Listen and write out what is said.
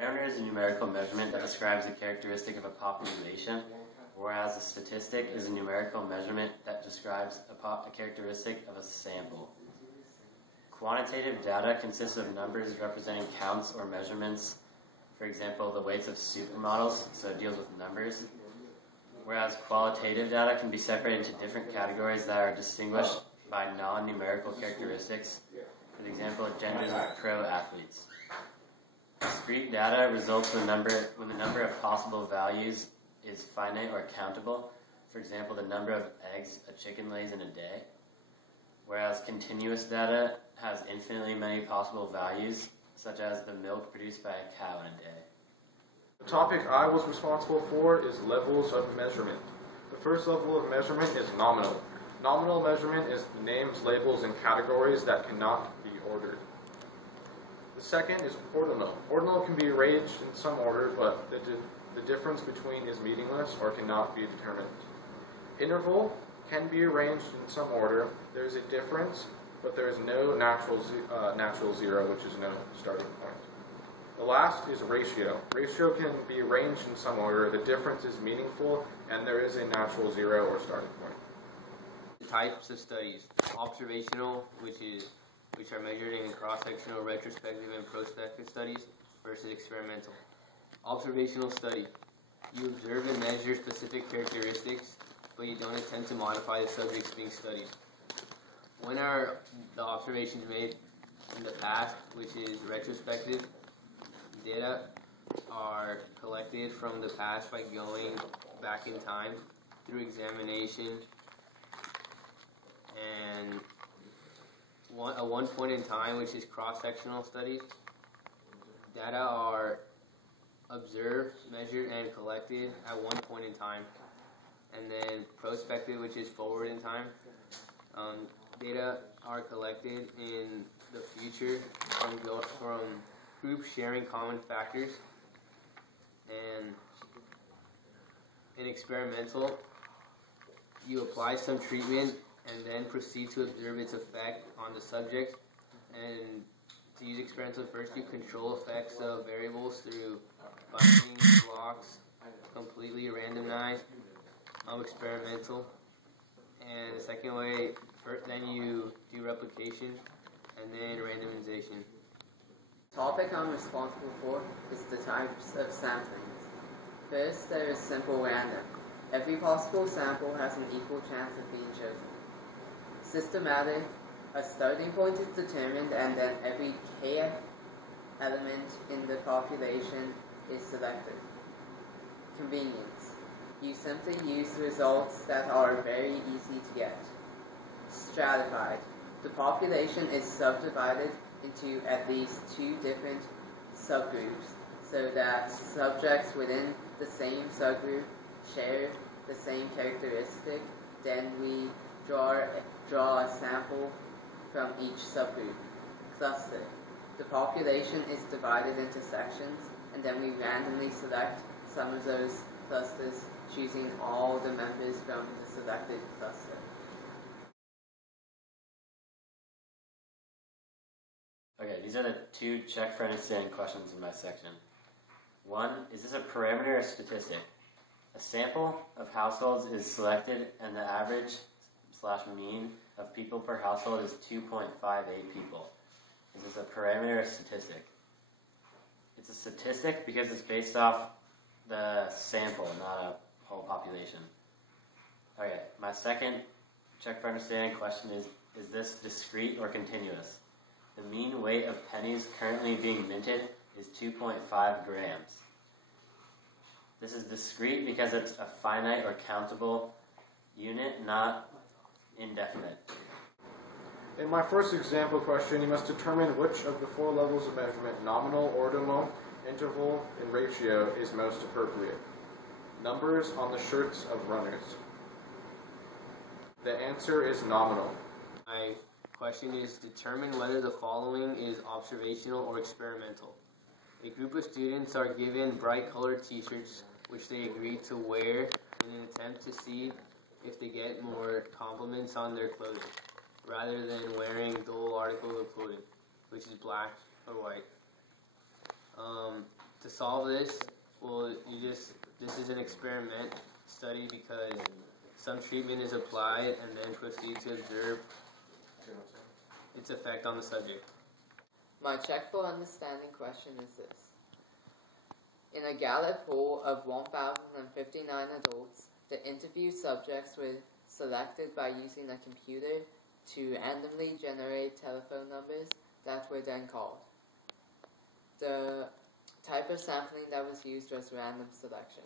Parameter is a numerical measurement that describes a characteristic of a population, whereas a statistic is a numerical measurement that describes a characteristic of a sample. Quantitative data consists of numbers representing counts or measurements, for example, the weights of supermodels, so it deals with numbers, whereas qualitative data can be separated into different categories that are distinguished by non-numerical characteristics, for example, genders of pro athletes. Discrete data results when the number of possible values is finite or countable, for example, the number of eggs a chicken lays in a day, whereas continuous data has infinitely many possible values, such as the milk produced by a cow in a day. The topic I was responsible for is levels of measurement. The first level of measurement is nominal. Nominal measurement is names, labels, and categories that cannot be ordered. The second is ordinal. Ordinal can be arranged in some order, but the difference between is meaningless or cannot be determined. Interval can be arranged in some order. There is a difference, but there is no natural zero, which is no starting point. The last is ratio. Ratio can be arranged in some order. The difference is meaningful, and there is a natural zero or starting point. Types of studies: observational, which are measured in cross-sectional, retrospective, and prospective studies, versus experimental. Observational study: you observe and measure specific characteristics, but you don't attempt to modify the subjects being studied. When are the observations made? In the past, which is retrospective. Data are collected from the past by going back in time through examination, and at one point in time, which is cross-sectional studies, data are observed, measured, and collected at one point in time. And then prospective, which is forward in time, data are collected in the future from groups sharing common factors. And in experimental, you apply some treatment and then proceed to observe its effect on the subject. And to use experimental, first you control effects of variables through binding blocks, completely randomized, experimental. And the second way, then you do replication and then randomization. The topic I'm responsible for is the types of samplings. First, there is simple random. Every possible sample has an equal chance of being chosen. Systematic, a starting point is determined and then every k element in the population is selected. Convenience. You simply use results that are very easy to get. Stratified. The population is subdivided into at least 2 different subgroups so that subjects within the same subgroup share the same characteristic. Then we draw a sample from each subgroup. Cluster. The population is divided into sections, and then we randomly select some of those clusters, choosing all the members from the selected cluster. Okay, these are the 2 check for understanding questions in my section. 1, is this a parameter or statistic? A sample of households is selected and the average/mean of people per household is 2.58 people. Is this a parameter or statistic? It's a statistic because it's based off the sample, not a whole population. Okay, my second check for understanding question is this discrete or continuous? The mean weight of pennies currently being minted is 2.5 grams. This is discrete because it's a finite or countable unit, not indefinite. In my first example question, you must determine which of the 4 levels of measurement, nominal, ordinal, interval, and ratio, is most appropriate. Numbers on the shirts of runners. The answer is nominal. My question is, determine whether the following is observational or experimental. A group of students are given bright colored t-shirts which they agree to wear in an attempt to see if they get more compliments on their clothing, rather than wearing dull articles of clothing, which is black or white. To solve this, this is an experiment study because some treatment is applied and then proceed to observe its effect on the subject. My check for understanding question is this. In a Gallup poll of 1,059 adults, the interview subjects were selected by using a computer to randomly generate telephone numbers that were then called. The type of sampling that was used was random selection.